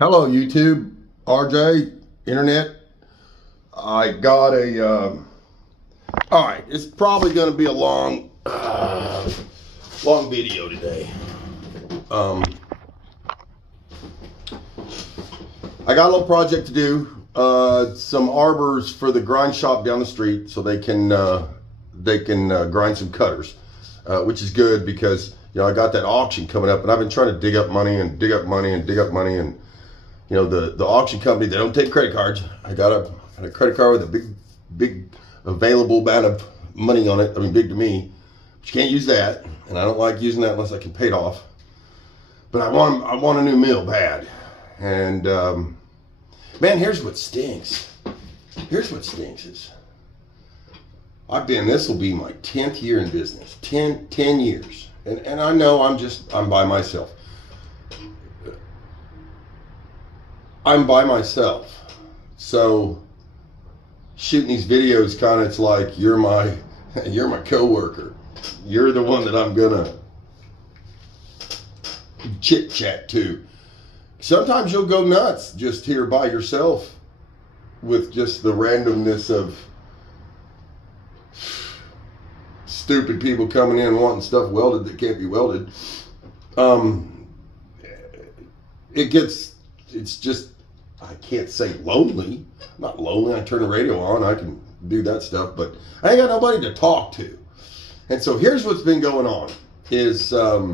Hello YouTube, RJ, Internet. I got all right, it's probably going to be a long video today. I got a little project to do, some arbors for the grind shop down the street so they can grind some cutters, which is good because, I got that auction coming up and I've been trying to dig up money and dig up money and dig up money and the auction company, they don't take credit cards. I got a credit card with a big available amount of money on it. I mean, big to me, but you can't use that, and I don't like using that unless I can pay it off. But I want a new mill bad, and man, here's what stinks. Here's what stinks is this will be my 10th year in business, 10 years, and I know I'm by myself. I'm by myself, so shooting these videos it's like you're my coworker. You're the one that I'm gonna chit chat to. Sometimes you'll go nuts just here by yourself with just the randomness of stupid people coming in wanting stuff welded that can't be welded. It's just, I can't say lonely. I'm not lonely. I turn the radio on. I can do that stuff, but I ain't got nobody to talk to. And so here's what's been going on is I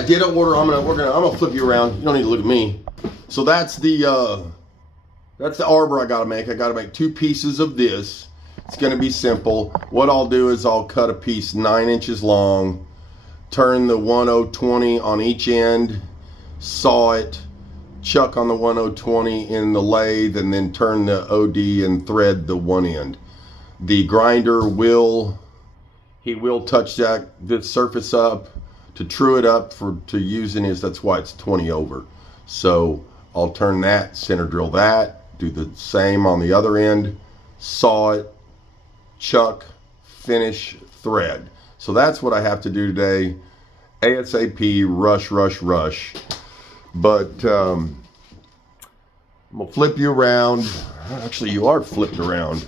did an order. I'm gonna flip you around. You don't need to look at me. So that's the arbor I gotta make. I gotta make 2 pieces of this. It's gonna be simple. What I'll do is I'll cut a piece 9 inches long, turn the 1020 on each end, saw it, chuck on the 1020 in the lathe, and then turn the OD and thread the one end. The grinder will touch the surface up to true it up to using that's why it's 20 over. So I'll turn that, center drill that, do the same on the other end, saw it, chuck, finish, thread. So that's what I have to do today. ASAP, rush. But I'm gonna flip you around. Actually, you are flipped around.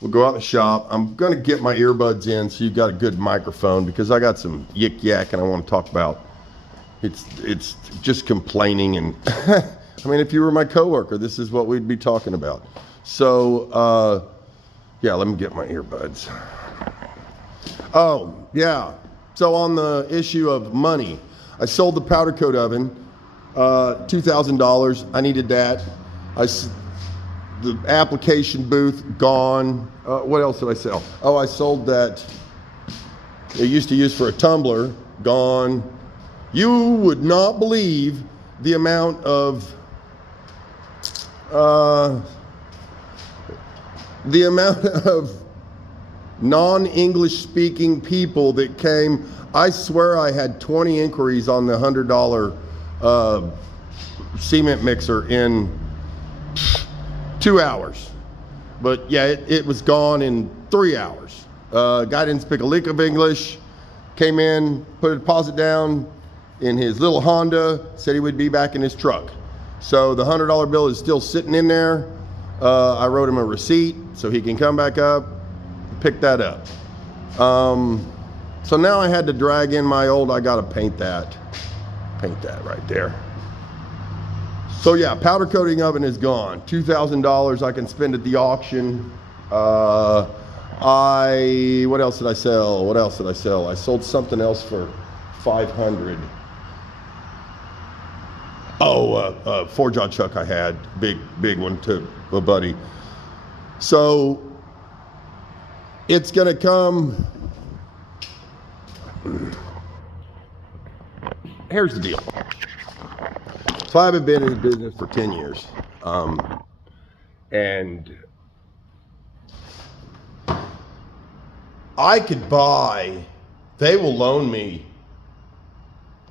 We'll go out in the shop. I'm gonna get my earbuds in so you've got a good microphone because I got some yik yak and I want to talk about. It's just complaining and I mean, if you were my coworker, this is what we'd be talking about. So yeah, let me get my earbuds. Oh yeah. So on the issue of money, I sold the powder coat oven. $2,000. I needed that. The application booth gone. What else did I sell? Oh, I sold that. They used to use for a tumbler. Gone. You would not believe the amount of non-English speaking people that came. I swear I had 20 inquiries on the $100 cement mixer in 2 hours, but yeah, it was gone in 3 hours. Guy didn't speak a lick of English, came in, put a deposit down in his little Honda, said he would be back in his truck. So the $100 bill is still sitting in there. I wrote him a receipt so he can come back up, pick that up. So now I had to drag in my old, I gotta paint that right there. So yeah, powder coating oven is gone. $2,000 I can spend at the auction. What else did I sell? I sold something else for $500. Oh, 4-jaw chuck I had, big one to a buddy. So it's gonna come. Here's the deal. So I haven't been in business for 10 years. And I could they will loan me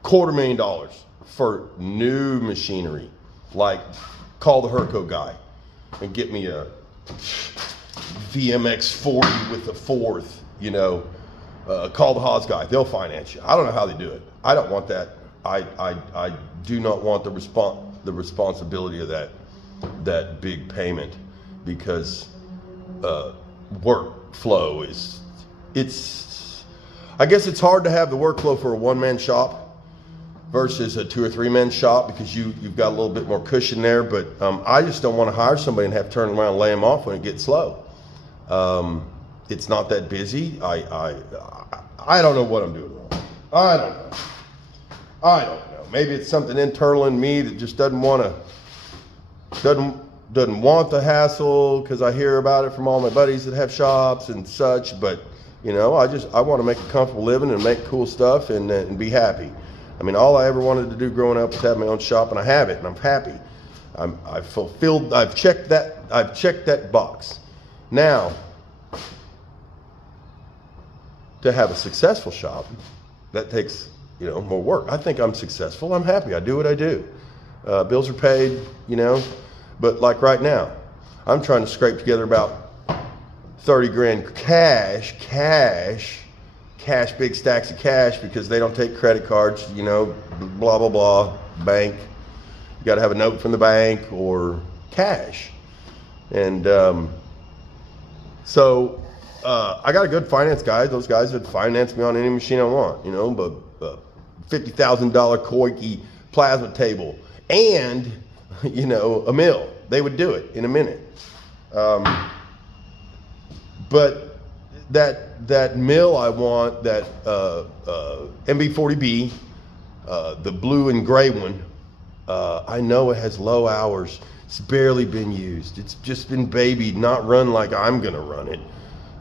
$250,000 for new machinery. Like, call the Herco guy and get me a VMX 40 with a 4th, call the Haas guy. They'll finance you. I don't know how they do it. I don't want that. I do not want the responsibility of that big payment, because workflow I guess it's hard to have the workflow for a one-man shop versus a 2 or 3 man shop, because you've got a little bit more cushion there. But I just don't want to hire somebody and have to turn around and lay them off when it gets slow. It's not that busy. I don't know what I'm doing wrong. I don't know. Maybe it's something internal in me that just doesn't want the hassle, because I hear about it from all my buddies that have shops and such. But you know, I want to make a comfortable living and make cool stuff and be happy. I mean, all I ever wanted to do growing up was have my own shop, and I have it, and I'm happy. I've checked that box. Now, to have a successful shop, that takes, you know, more work. I think I'm successful. I'm happy. I do what I do. Bills are paid, you know. But like right now, I'm trying to scrape together about 30 grand cash, big stacks of cash, because they don't take credit cards, you know, blah, blah, blah, bank. You got to have a note from the bank or cash. And so I got a good finance guy. Those guys would finance me on any machine I want, you know, but $50,000 Koike plasma table and, you know, a mill. They would do it in a minute. But that mill I want, that MB40B, the blue and gray one, I know it has low hours. It's barely been used. It's just been babied, not run like I'm gonna run it.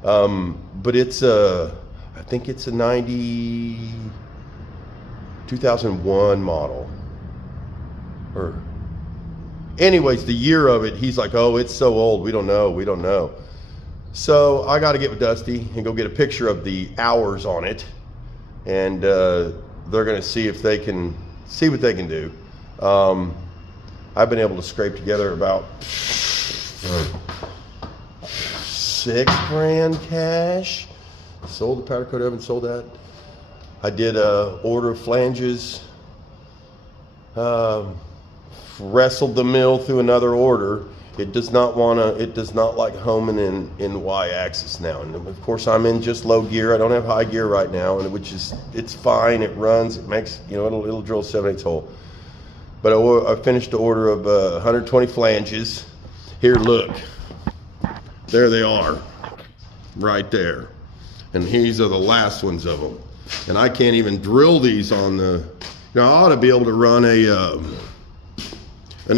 But it's I think it's a 2001 model. Or anyways, the year of it, he's like, oh, it's so old, we don't know. So I got to get with Dusty and go get a picture of the hours on it, and they're going to see if they can see what they can do. I've been able to scrape together about $6 grand cash. Sold the powder coat oven, sold that. I did a order of flanges. Wrestled the mill through another order. It does not like homing in Y-axis now. And of course I'm in just low gear. I don't have high gear right now, and it's fine. It runs, it makes, you know, it'll drill 7/8 hole. But I finished the order of 120 flanges. Here, look. There they are. Right there. And these are the last ones of them. And I can't even drill these on the, you know, I ought to be able to run an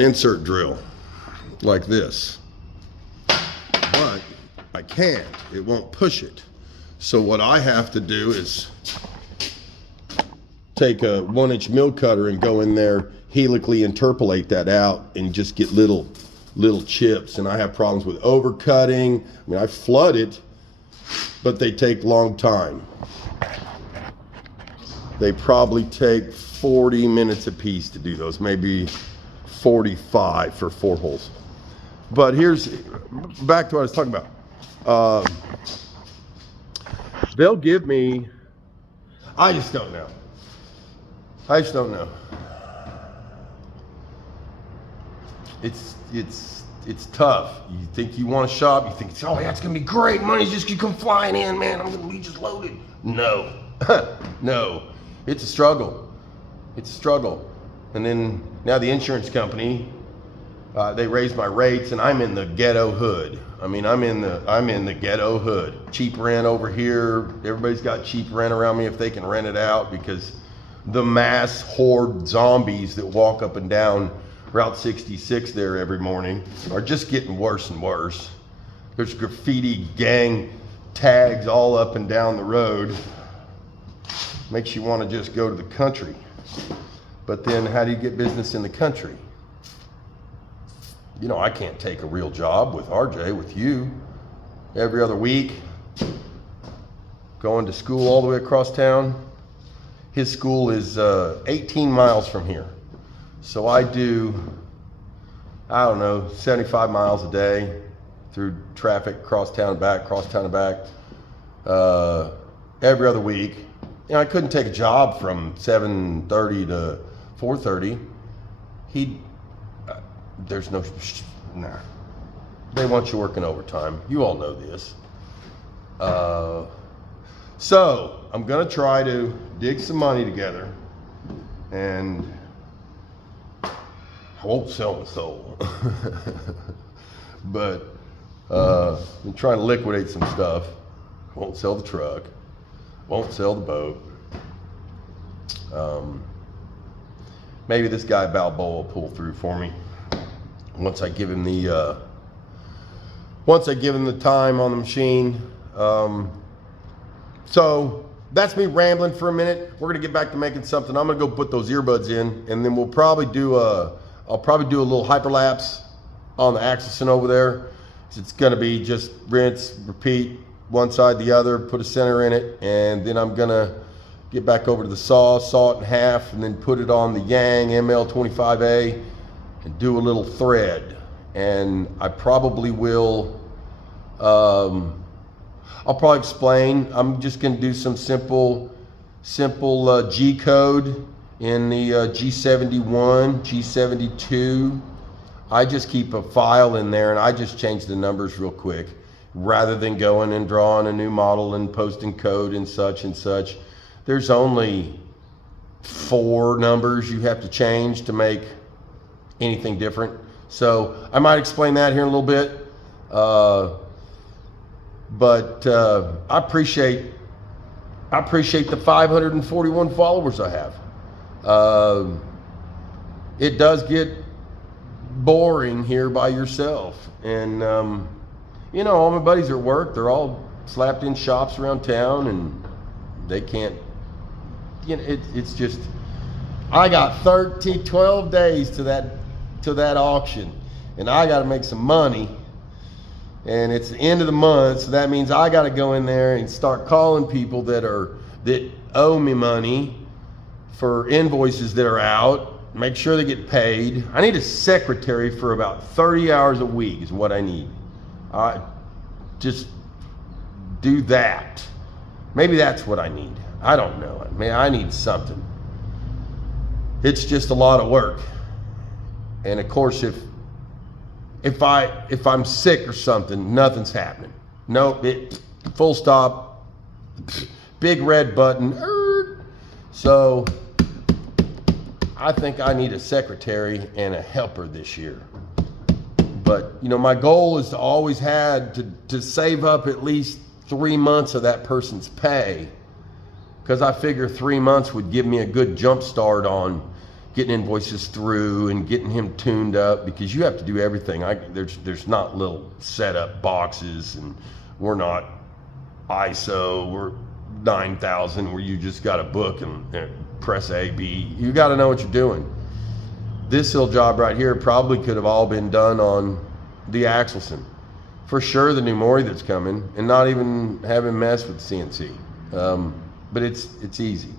insert drill like this, but I can't. It won't push it. So what I have to do is take a 1-inch mill cutter and go in there, helically interpolate that out, and just get little chips. And I have problems with overcutting. I mean, I flood it, but they take long time. They probably take 40 minutes a piece to do those, maybe 45 for 4 holes. But here's back to what I was talking about. They'll give me, I just don't know. It's tough. You think you want a shop, you think, oh yeah, it's gonna be great, money's just gonna come flying in, man, I'm gonna be just loaded. No. No. It's a struggle. And then now the insurance company, they raised my rates, and I'm in the ghetto hood. I mean, I'm in the ghetto hood. Cheap rent over here. Everybody's got cheap rent around me if they can rent it out, because the mass horde zombies that walk up and down Route 66 there every morning are just getting worse and worse. There's graffiti gang tags all up and down the road. Makes you want to just go to the country. But then how do you get business in the country? You know, I can't take a real job with RJ, with you, every other week, going to school all the way across town. His school is 18 miles from here. So I do, I don't know, 75 miles a day through traffic, cross town and back, every other week. You know, I couldn't take a job from 7:30 to 4:30. There's no, nah. They want you working overtime. You all know this. So I'm gonna try to dig some money together, and I won't sell my soul, but I'm trying to liquidate some stuff. Won't sell the truck. Won't sell the boat. Maybe this guy Balboa will pull through for me once I give him the time on the machine. So that's me rambling for a minute. We're gonna get back to making something. I'm gonna go put those earbuds in, and then we'll probably do I'll probably do a little hyperlapse on the Axelson over there. It's gonna be just rinse, repeat, one side the other, put a center in it, and then I'm gonna get back over to the saw it in half, and then put it on the Yang ML25A and do a little thread. And I probably will, I'll probably explain. I'm just gonna do some simple G code in the G71, G72. I just keep a file in there and I just change the numbers real quick, rather than going and drawing a new model and posting code and such and such. There's only 4 numbers you have to change to make anything different. So I might explain that here in a little bit. But I appreciate the 541 followers I have. It does get boring here by yourself, and you know, all my buddies at work, they're all slapped in shops around town, and they can't, you know, it's just, I got 12 days to that auction, and I got to make some money, and it's the end of the month, so that means I got to go in there and start calling people that owe me money for invoices that are out, make sure they get paid. I need a secretary for about 30 hours a week is what I need. Just do that. Maybe that's what I need. I don't know. I mean, I need something. It's just a lot of work. And of course, if I'm sick or something, nothing's happening. Nope, full stop, big red button. So I think I need a secretary and a helper this year. But you know, my goal is to always to save up at least 3 months of that person's pay, because I figure 3 months would give me a good jump start on getting invoices through and getting him tuned up, because you have to do everything. There's not little setup boxes, and we're not ISO, we're 9,000 where you just got to book and press A, B. You got to know what you're doing. This little job right here probably could have all been done on the Axelson. For sure the new Mori that's coming, and not even having messed with CNC. But it's easy.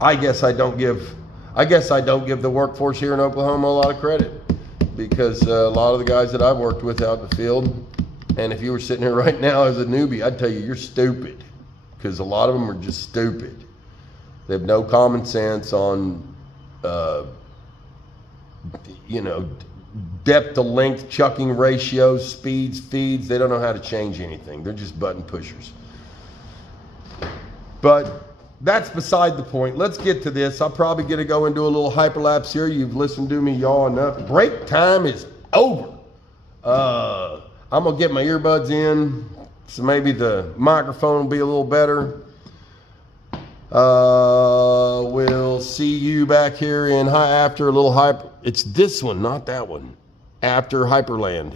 I guess I don't give the workforce here in Oklahoma a lot of credit, because a lot of the guys that I've worked with out in the field, and if you were sitting here right now as a newbie, I'd tell you you're stupid, because a lot of them are just stupid. They have no common sense on, you know, depth to length, chucking ratios, speeds, feeds. They don't know how to change anything. They're just button pushers. But that's beside the point. Let's get to this. I'm probably going to go into a little hyperlapse here. You've listened to me yaw enough. Break time is over. I'm going to get my earbuds in, so maybe the microphone will be a little better. We'll see you back here in after a little hyper. It's this one, not that one. After Hyperland.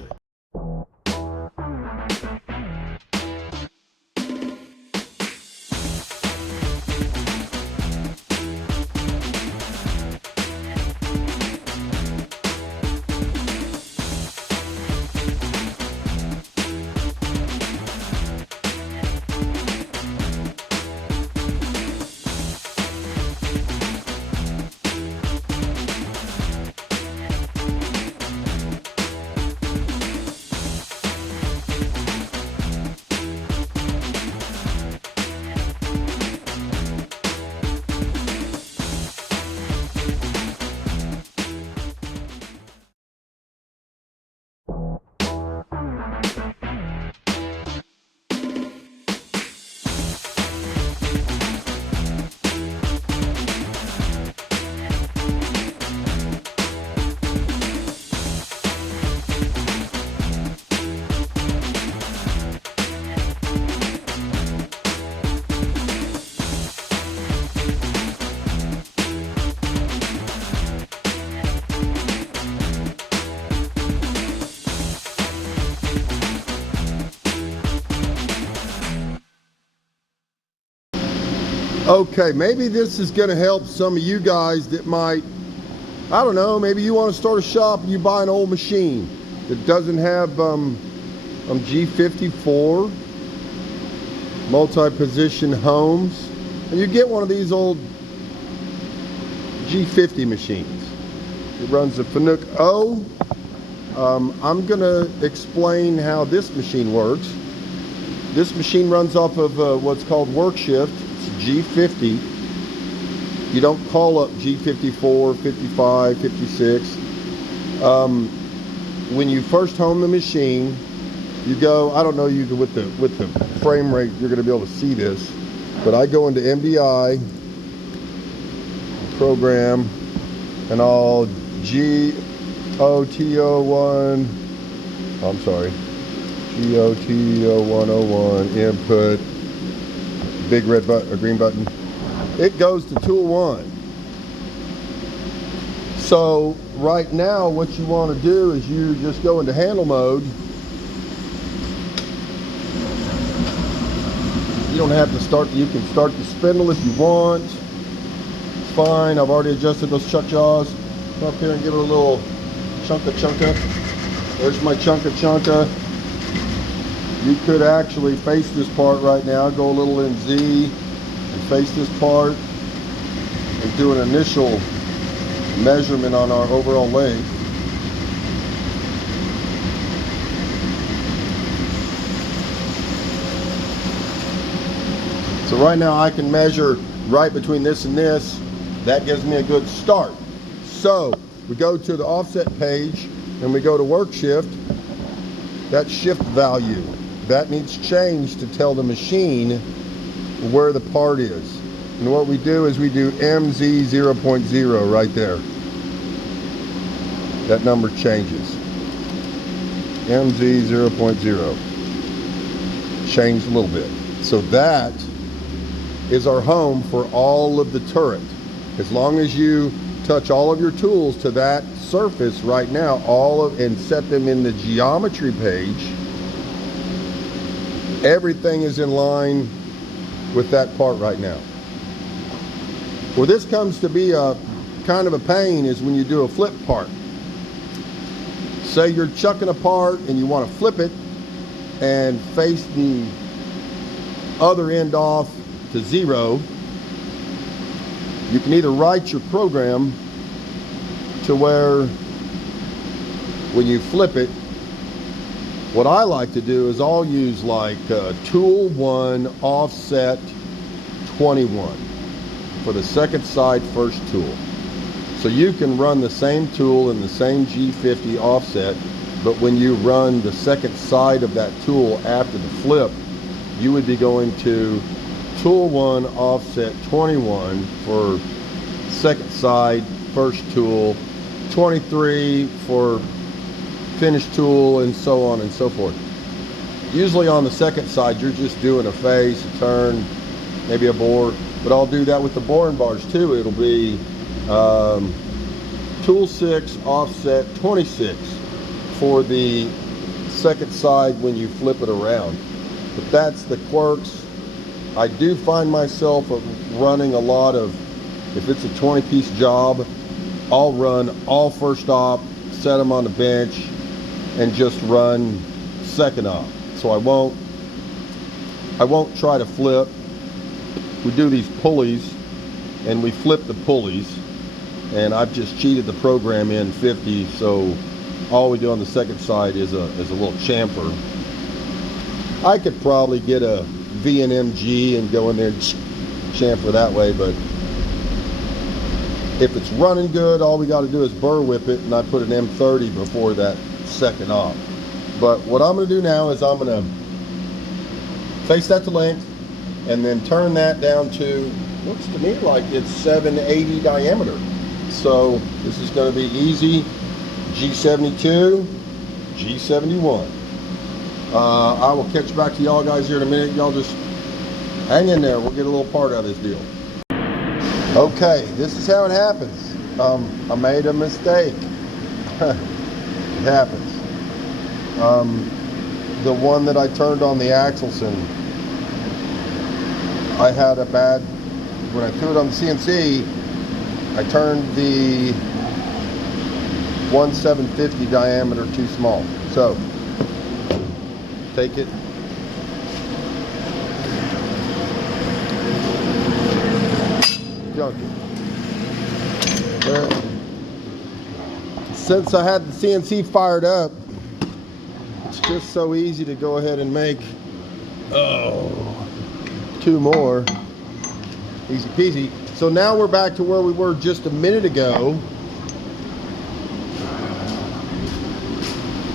Okay, maybe this is going to help some of you guys that might, I don't know, maybe you want to start a shop and you buy an old machine that doesn't have G54 multi-position homes, and you get one of these old G50 machines. It runs a Fanuc O. I'm going to explain how this machine works. This machine runs off of what's called work shift. It's G50. You don't call up G54, 55, 56. When you first home the machine, you go, I don't know you with the frame rate you're going to be able to see this, but I go into MDI, program, and I'll GOTO1, I'm sorry, GOTO101 input, big red button or green button. It goes to tool 1. So right now what you want to do is you just go into handle mode. You don't have to start, you can start the spindle if you want. It's fine, I've already adjusted those chuck jaws. Come up here and give it a little chunka. There's my chunka. You could actually face this part right now, go a little in Z and face this part and do an initial measurement on our overall lathe. So right now I can measure right between this and this. That gives me a good start. So we go to the offset page and we go to work shift. That shift value, that needs changed to tell the machine where the part is. And what we do is we do MZ 0.0 right there. That number changes. MZ 0.0. Changed a little bit. So that is our home for all of the turret. As long as you touch all of your tools to that surface right now, and set them in the geometry page, everything is in line with that part right now. Where this comes to be a kind of a pain is when you do a flip part. Say you're chucking a part and you want to flip it and face the other end off to 0. You can either write your program to where when you flip it, what I like to do is I'll use like tool 1 offset 21 for the second side first tool. So you can run the same tool in the same G50 offset, but when you run the second side of that tool after the flip, you would be going to tool 1 offset 21 for second side first tool, 23 for finished tool, and so on and so forth. Usually on the second side you're just doing a face, a turn, maybe a bore, but I'll do that with the boring bars too. It'll be tool 6 offset 26 for the second side when you flip it around. But that's the quirks. I do find myself running a lot of, if it's a 20-piece job, I'll run all first op, set them on the bench, and just run second op. So I won't try to flip. We do these pulleys and we flip the pulleys, and I've just cheated the program in 50, so all we do on the second side is a little chamfer. I could probably get a V&MG and go in there and chamfer that way, but if it's running good, all we got to do is burr whip it, and I put an M30 before that second op. But what I'm going to do now is I'm going to face that to length and then turn that down to, looks to me like it's 780 diameter. So this is going to be easy. G72, G71. I will catch back to y'all guys here in a minute. Y'all just hang in there. We'll get a little part out of this deal. Okay, this is how it happens. I made a mistake. It happens. The one that I turned on the Axelson, I had a bad when I threw it on the CNC, I turned the 1/750 diameter too small. So take it, junk it. There. Since I had the CNC fired up, it's just so easy to go ahead and make two more. Easy peasy. So now we're back to where we were just a minute ago.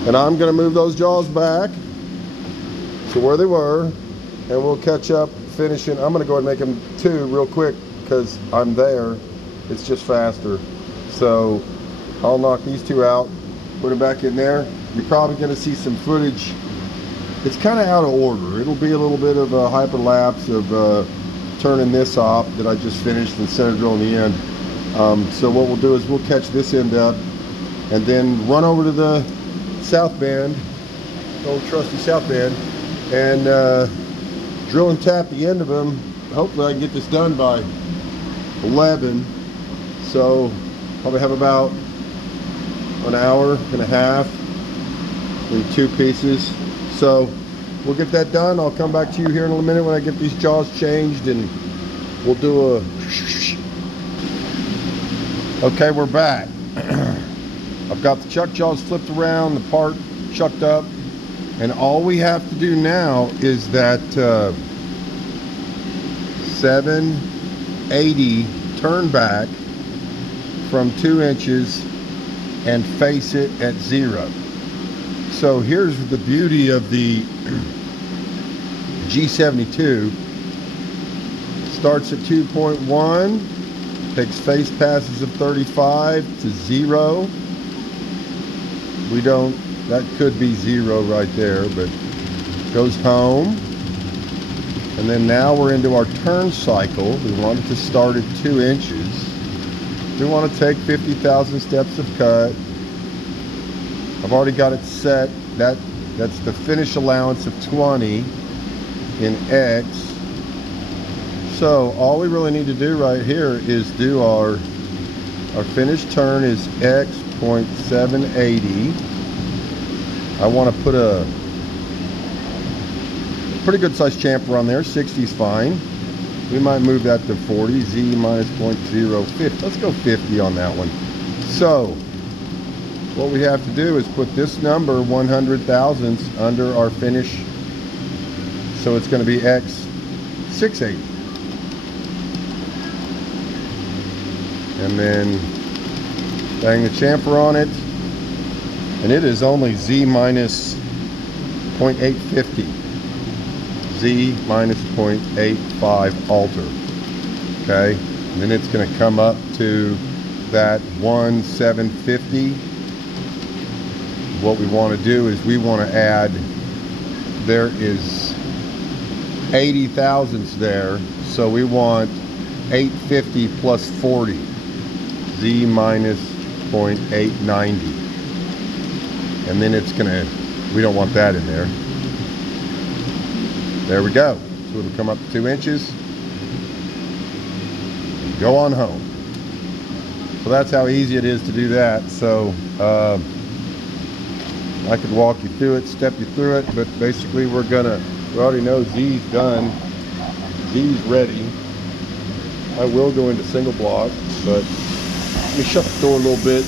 And I'm going to move those jaws back to where they were, and we'll catch up finishing. I'm going to go ahead and make them two real quick because I'm there. It's just faster. So I'll knock these two out, put them back in there. You're probably going to see some footage. It's kind of out of order. It'll be a little bit of a hyperlapse of turning this off that I just finished and center drilling the end. So what we'll do is we'll catch this end up and then run over to the south band, old trusty south band, and drill and tap the end of them. Hopefully I can get this done by 11. So probably have about an hour and a half in two pieces. So we'll get that done. I'll come back to you here in a minute when I get these jaws changed, and we'll do a... Okay, we're back. I've got the chuck jaws flipped around, the part chucked up, and all we have to do now is that 780 turn back from 2 inches and face it at 0. So here's the beauty of the G72. Starts at 2.1, takes face passes of 35 to 0. We don't, that could be 0 right there, but goes home. And then now we're into our turn cycle. We want it to start at 2 inches. We want to take 50,000 steps of cut. I've already got it set. That's the finish allowance of 20 in X. So all we really need to do right here is do our finish turn is X 0.780. I want to put a pretty good size chamfer on there. 60 is fine. We might move that to 40. Z minus 0.050. Let's go 50 on that one. So what we have to do is put this number 100 thousandths under our finish. So it's going to be X 680. And then bang the chamfer on it. And it is only Z minus 0.850. Z minus 0.85 alter. Okay, and then it's going to come up to that 1,750. What we want to do is we want to add, there is 80 thousandths there, so we want 850 plus 40. Z minus 0.890. And then it's going to, we don't want that in there. There we go. So it'll come up to 2 inches. Go on home. So that's how easy it is to do that. So I could walk you through it, step you through it, but basically we already know Z's done. Z's ready. I will go into single block, but let me shut the door a little bit,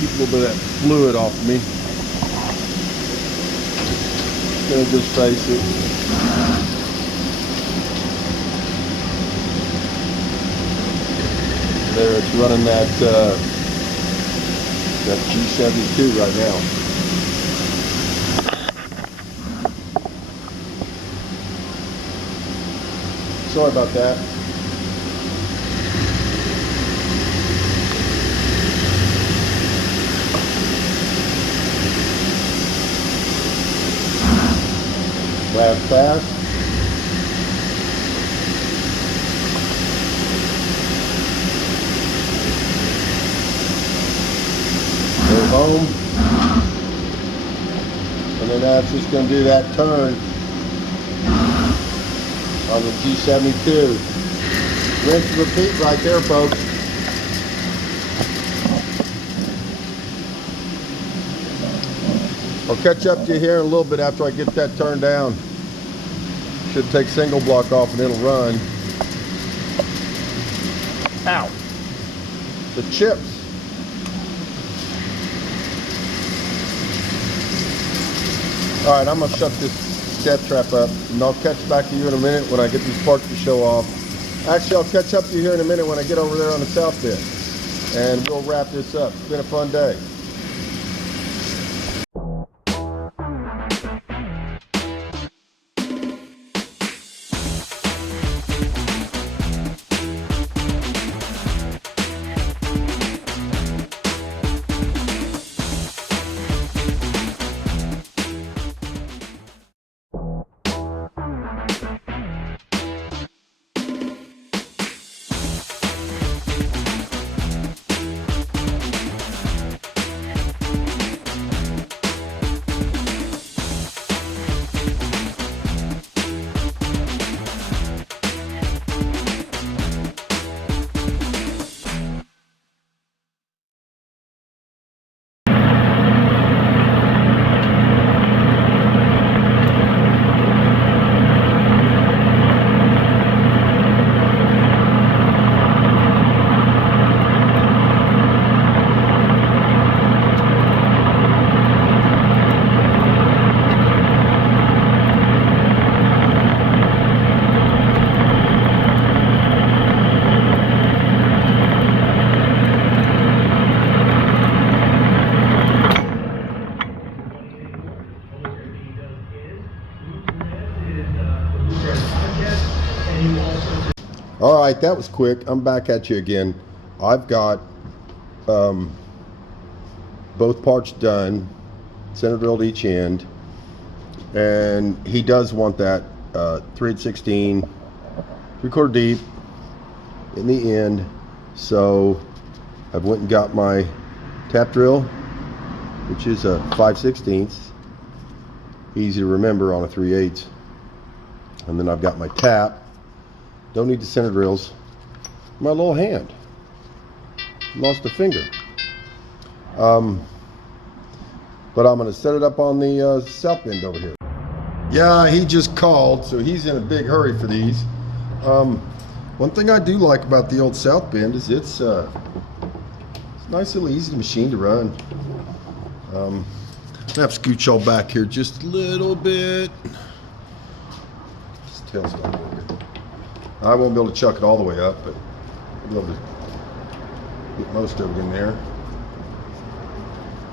keep a little bit of that fluid off of me. Gonna just face it. There, it's running that G72 right now. Sorry about that. Last pass. Go home. And then that's just going to do that turn on the G72. Rinse and repeat right there, folks. I'll catch up to you here in a little bit after I get that turned down. Should take single block off and it'll run. Ow. The chips. All right, I'm gonna shut this cat trap up and I'll catch back to you in a minute when I get these parts to show off. Actually, I'll catch up to you here in a minute when I get over there on the south bit and we'll wrap this up. It's been a fun day. All right, that was quick. I'm back at you again. I've got both parts done, center drilled each end, and he does want that 3/16, 3/4 deep in the end. So I've went and got my tap drill, which is a 5/16, easy to remember on a 3/8, and then I've got my tap. Don't need the center drills. My little hand. Lost a finger. But I'm going to set it up on the south bend over here. Yeah, he just called, so he's in a big hurry for these. One thing I do like about the old south bend is it's a nice little easy machine to run. I'm going to have to scooch y'all back here just a little bit. This tail's not working. I won't be able to chuck it all the way up, but I'll be able to get most of it in there.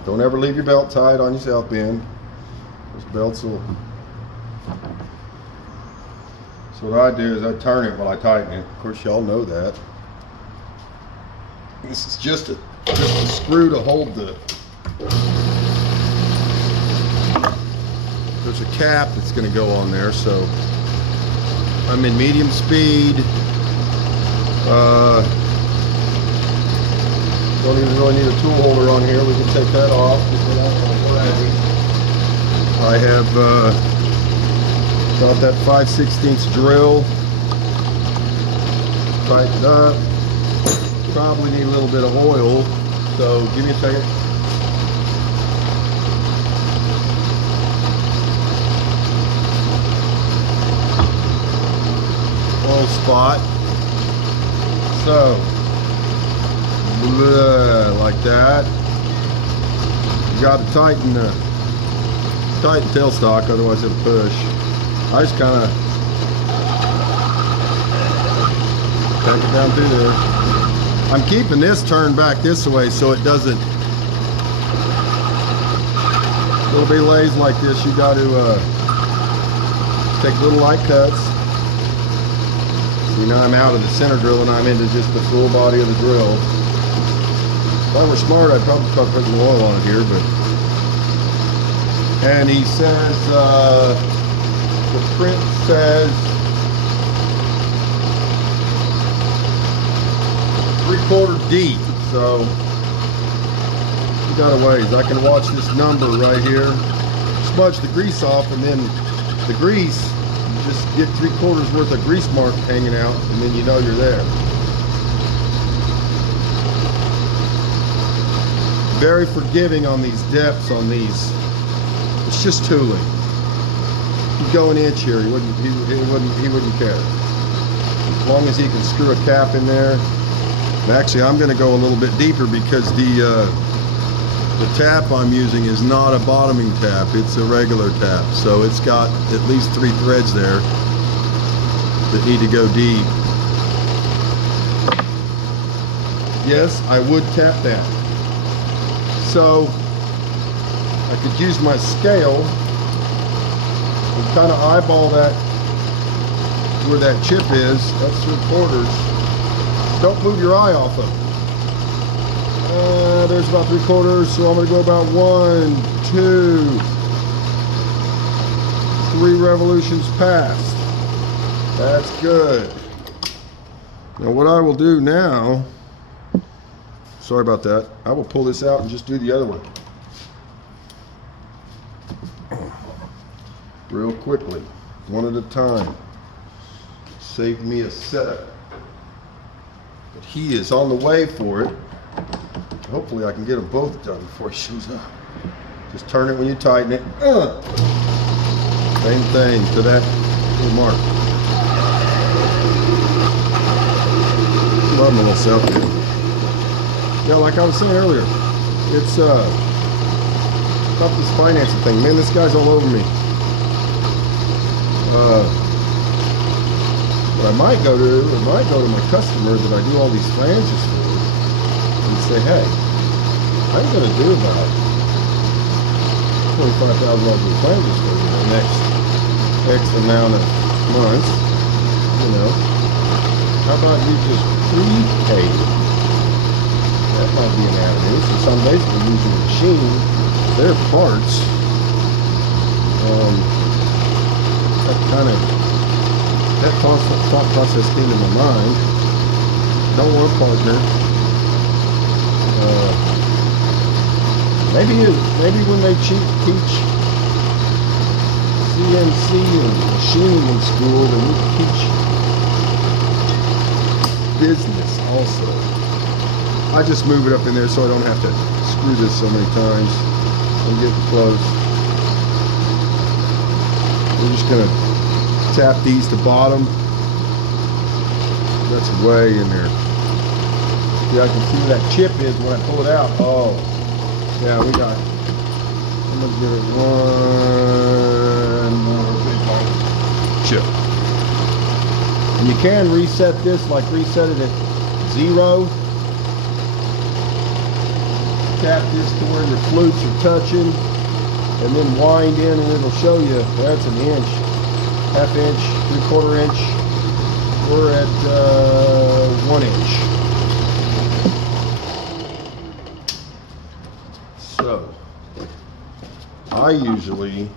Don't ever leave your belt tied on your south bend. Those belts will... So what I do is I turn it while I tighten it. Of course, y'all know that. This is just a screw to hold the... There's a cap that's going to go on there, so... I'm in medium speed. Don't even really need a tool holder on here. We can take that off. I have got that 5/16 drill tightened up. Probably need a little bit of oil, so give me a second. Spot. So, like that. You got to tighten tailstock, otherwise it'll push. I just kind of tack it down through there. I'm keeping this turned back this way so it doesn't. Little bitty lathes like this, you got to take little light cuts. Now I'm out of the center drill and I'm into just the full body of the drill. If I were smart, I'd probably start putting oil on it here, but... And he says, the print says 3/4 deep, so we got a ways. I can watch this number right here, smudge the grease off, and then the grease Just get 3/4 worth of grease mark hanging out, and then you know you're there. Very forgiving on these depths on these. It's just tooling. You go an inch here, he wouldn't care. As long as he can screw a cap in there. And actually, I'm going to go a little bit deeper because the tap I'm using is not a bottoming tap, it's a regular tap. So it's got at least 3 threads there that need to go deep. Yes, I would tap that. So I could use my scale and kind of eyeball that where that chip is. That's 3/4. Don't move your eye off of it. There's about 3/4, so I'm going to go about 1, 2, 3 revolutions past. That's good. Now what I will do now, sorry about that, I will pull this out and just do the other one. Real quickly, one at a time. Save me a setup. But he is on the way for it. Hopefully I can get them both done before he shows up. Just turn it when you tighten it. Same thing to that little mark. Love my little self here. Yeah, like I was saying earlier, it's about this financing thing. Man, this guy's all over me. What I might go to my customer that I do all these flanges for and say, hey, I'm going to do about $25,000 in flanges for you in the next X amount of months. You know, how about you just prepay it? That might be an avenue, since I'm basically using a machine, their parts. That thought process came to my mind. Don't want a partner. Maybe when they teach CNC and machining in school, they need to teach business also. I just move it up in there so I don't have to screw this so many times. I'm getting close. We're just gonna tap these to bottom. That's way in there. See, I can see where that chip is when I pull it out. Oh, yeah, we got. I'm gonna give it one more big one. Chip. And you can reset this, like reset it at 0. Tap this to where your flutes are touching, and then wind in, and it'll show you that's an inch, ½ inch, 3/4 inch. We're at 1 inch. So I usually,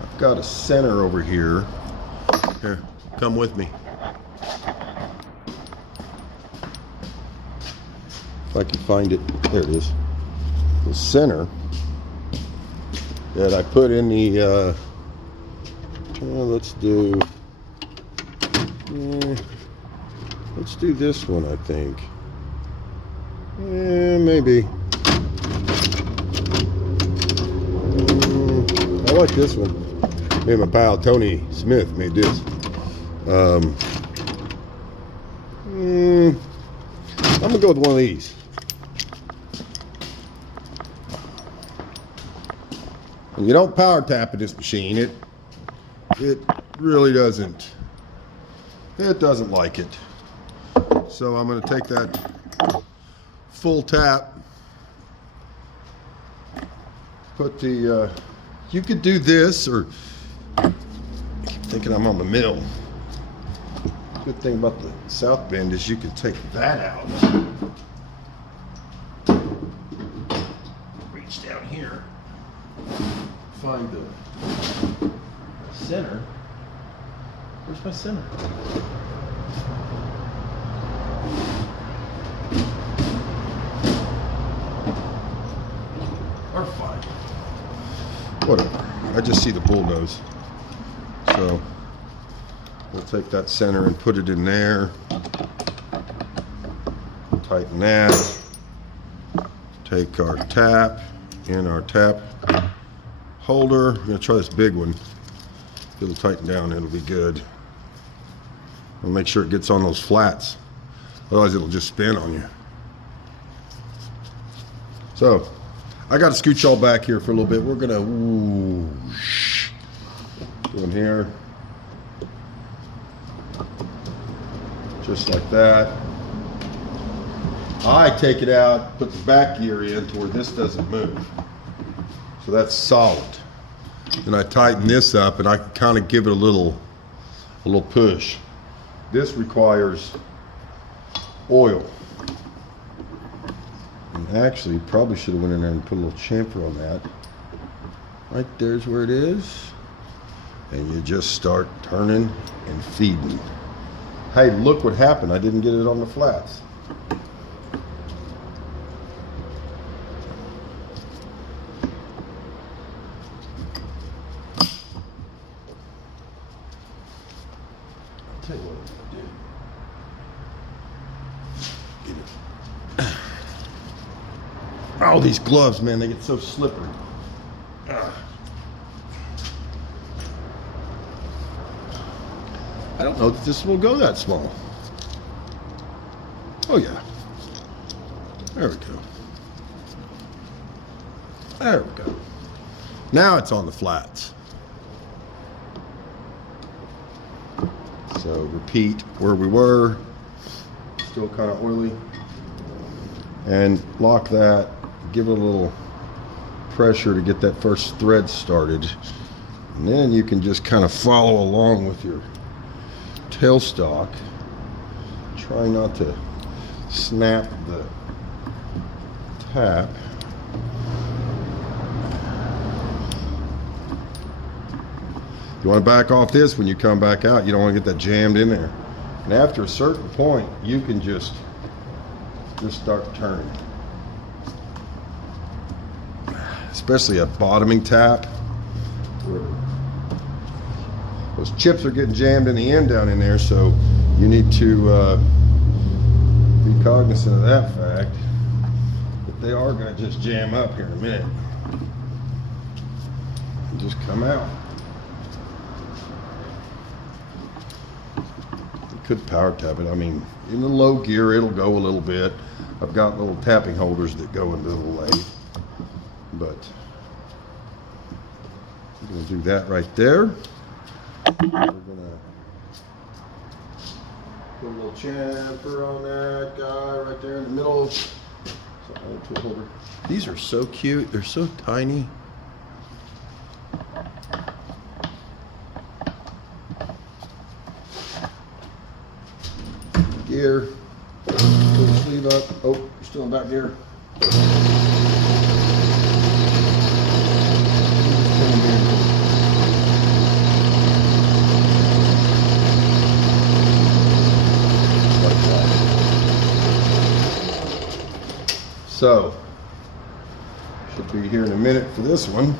I've got a center over here. Here, come with me. If I can find it, there it is. The center that I put in the, let's do this one, I think. Maybe. I like this one. Me and my pal Tony Smith made this. I'm gonna go with one of these. And you don't power tap at this machine. It really doesn't. It doesn't like it. So I'm going to take that full tap. Put the. You could do this, or I keep thinking I'm on the mill. Good thing about the South Bend is you can take that out. Reach down here. Find the center. Where's my center? Or fine. Whatever. I just see the bullnose. So we'll take that center and put it in there. Tighten that. Take our tap and our tap holder. I'm gonna try this big one. If it'll tighten down, it'll be good. I'll make sure it gets on those flats. Otherwise it'll just spin on you. So I got to scooch y'all back here for a little bit. We're gonna whoosh, go in here, just like that. I take it out, put the back gear in to where this doesn't move. So that's solid. Then I tighten this up and I can kind of give it a little push. This requires oil. And actually, probably should have went in there and put a little chamfer on that. Right there's where it is. And you just start turning and feeding. Hey, look what happened. I didn't get it on the flats. I'll tell you what I'm gonna do. Get it. Oh, these gloves, man, they get so slippery. I don't know that this will go that small. Oh yeah. There we go. There we go. Now it's on the flats. So repeat where we were. Still kind of oily. And lock that. Give it a little pressure to get that first thread started. And then you can just kind of follow along with your tailstock. Try not to snap the tap. You want to back off this when you come back out. You don't want to get that jammed in there. And after a certain point, you can just start turning. Especially a bottoming tap. Those chips are getting jammed in the end down in there, so you need to be cognizant of that fact. But they are going to just jam up here in a minute. And just come out. You could power tap it. I mean, in the low gear, it'll go a little bit. I've got little tapping holders that go into the lathe. But we're going to do that right there. We're going to put a little chamfer on that guy right there in the middle. Tool holder. These are so cute. They're so tiny. Gear. Pull the sleeve up. Oh, you're still in back gear. So, should be here in a minute for this one.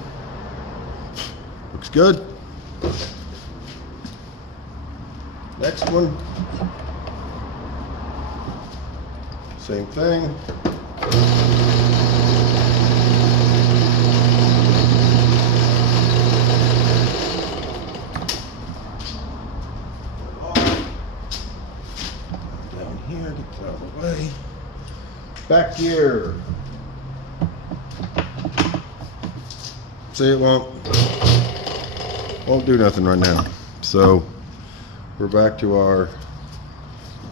Looks good. Next one. Same thing. Down here, get that out of the way. Back here. See, it won't do nothing right now. So we're back to our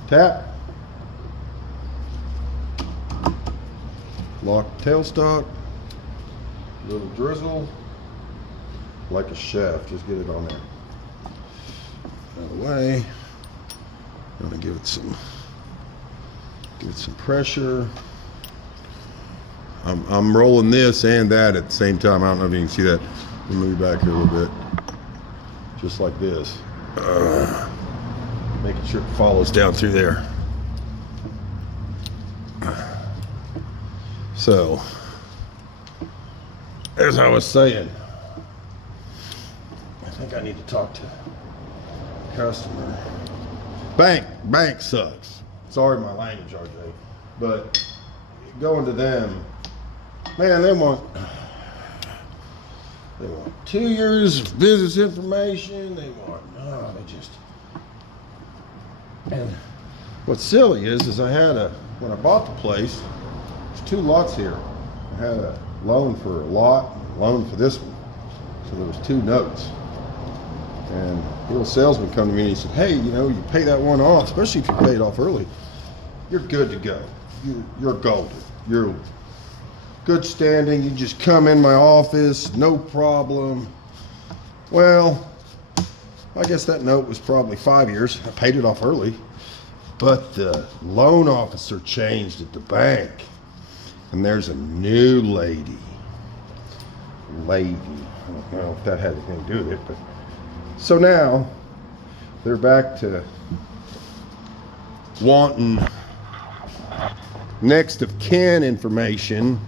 tap. Lock tailstock. Little drizzle. Like a shaft. Just get it on there. Out of the way. I'm gonna give it some pressure. I'm rolling this and that at the same time. I don't know if you can see that. Let me move back here a little bit. Just like this. Making sure it follows down through there. So, as I was saying, I need to talk to customer. Bank sucks. Sorry my language, RJ. But going to them, man, they want 2 years of business information. They want, and what's silly is I had when I bought the place, there's 2 lots here. I had a loan for a lot, and a loan for this one. So there was 2 notes. And the little salesman come to me and he said, hey, you pay that one off, especially if you pay it off early, you're good to go. You're golden. You're good standing. You just come in my office, no problem. Well, I guess that note was probably 5 years. I paid it off early. But the loan officer changed at the bank. And there's a new lady. I don't know if that had anything to do with it, but so now they're back to wanting next of kin information.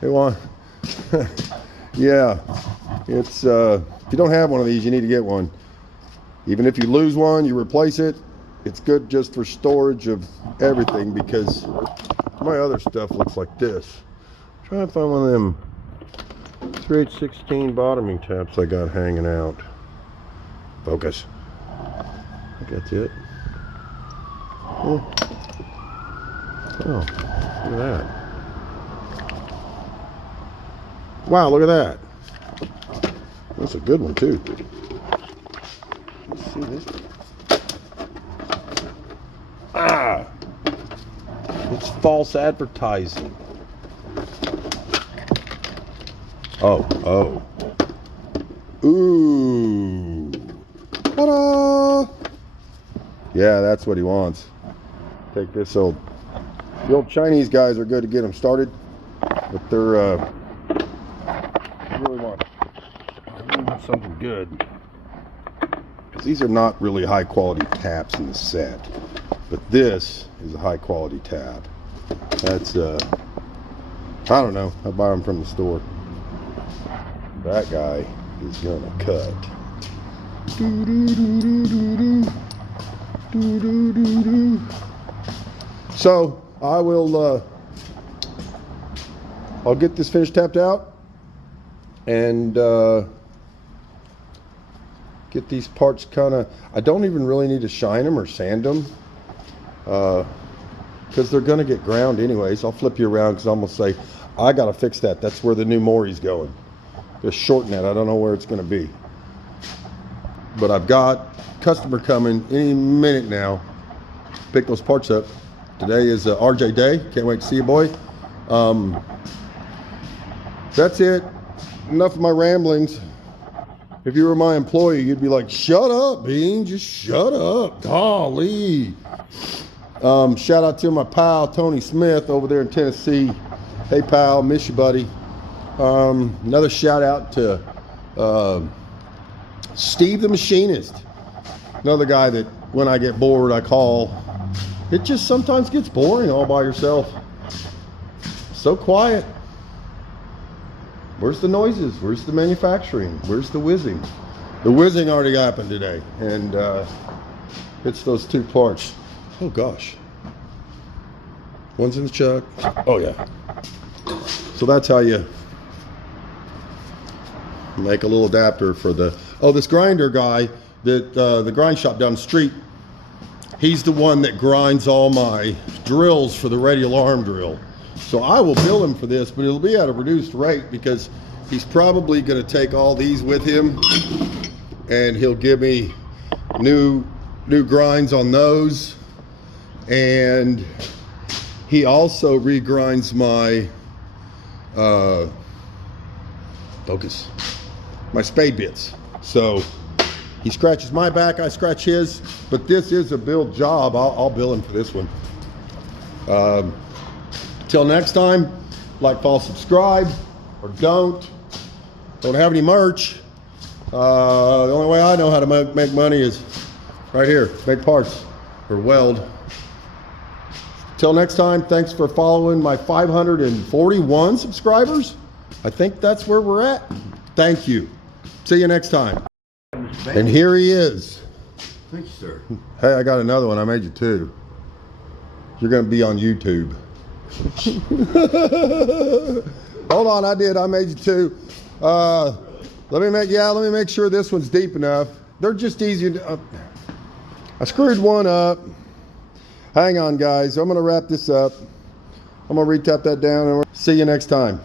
They want, yeah, it's, if you don't have one of these, you need to get one. Even if you lose one, you replace it. It's good just for storage of everything, because my other stuff looks like this. I'm trying to find one of them 3/16 bottoming tabs I got hanging out. Focus. I think that's it. Oh, look at that. Wow, look at that. That's a good one too. Let's see this. Ah! It's false advertising. Oh. Ooh. Ta-da! Yeah, that's what he wants. Take this the old Chinese guys are good to get them started, but they're, really want something good. These are not really high quality taps in the set, but this is a high quality tab. That's, I don't know. I buy them from the store. That guy is gonna cut. So I will, I'll get this finished tapped out and get these parts I don't even really need to shine them or sand them, because they're gonna get ground anyways. I'll flip you around because I'm gonna say, I gotta fix that. That's where the new Mori's going. Just shorten that. I don't know where it's gonna be. But I've got customer coming any minute now. Pick those parts up. Today is RJ Day. Can't wait to see you, boy. That's it. Enough of my ramblings. If you were my employee, you'd be like, shut up, Bean. Just shut up. Golly. Shout out to my pal, Tony Smith, over there in Tennessee. Hey, pal. Miss you, buddy. Another shout out to Steve the Machinist. Another guy that when I get bored, I call. It just sometimes gets boring all by yourself. So quiet. Where's the noises? Where's the manufacturing? Where's the whizzing? The whizzing already happened today, and it's those 2 parts. Oh gosh. One's in the chuck. Oh yeah. So that's how you make a little adapter for the, this grinder guy that the grind shop down the street. He's the one that grinds all my drills for the radial arm drill. So I will bill him for this, but it'll be at a reduced rate because he's probably going to take all these with him and he'll give me new grinds on those. And he also regrinds my focus, my spade bits. So he scratches my back, I scratch his, but this is a build job. I'll bill him for this one. Till next time, like, follow, subscribe, or don't have any merch. The only way I know how to make money is right here, make parts or weld. Till next time, thanks for following my 541 subscribers. I think that's where we're at. Thank you. See you next time. And here he is. Thank you, sir. Hey, I got another one. I made you two. You're going to be on YouTube. Hold on, I did. I made you two. Let me make sure this one's deep enough. They're just easy to, I screwed one up. Hang on, guys. I'm going to wrap this up. I'm going to retap that down and see you next time.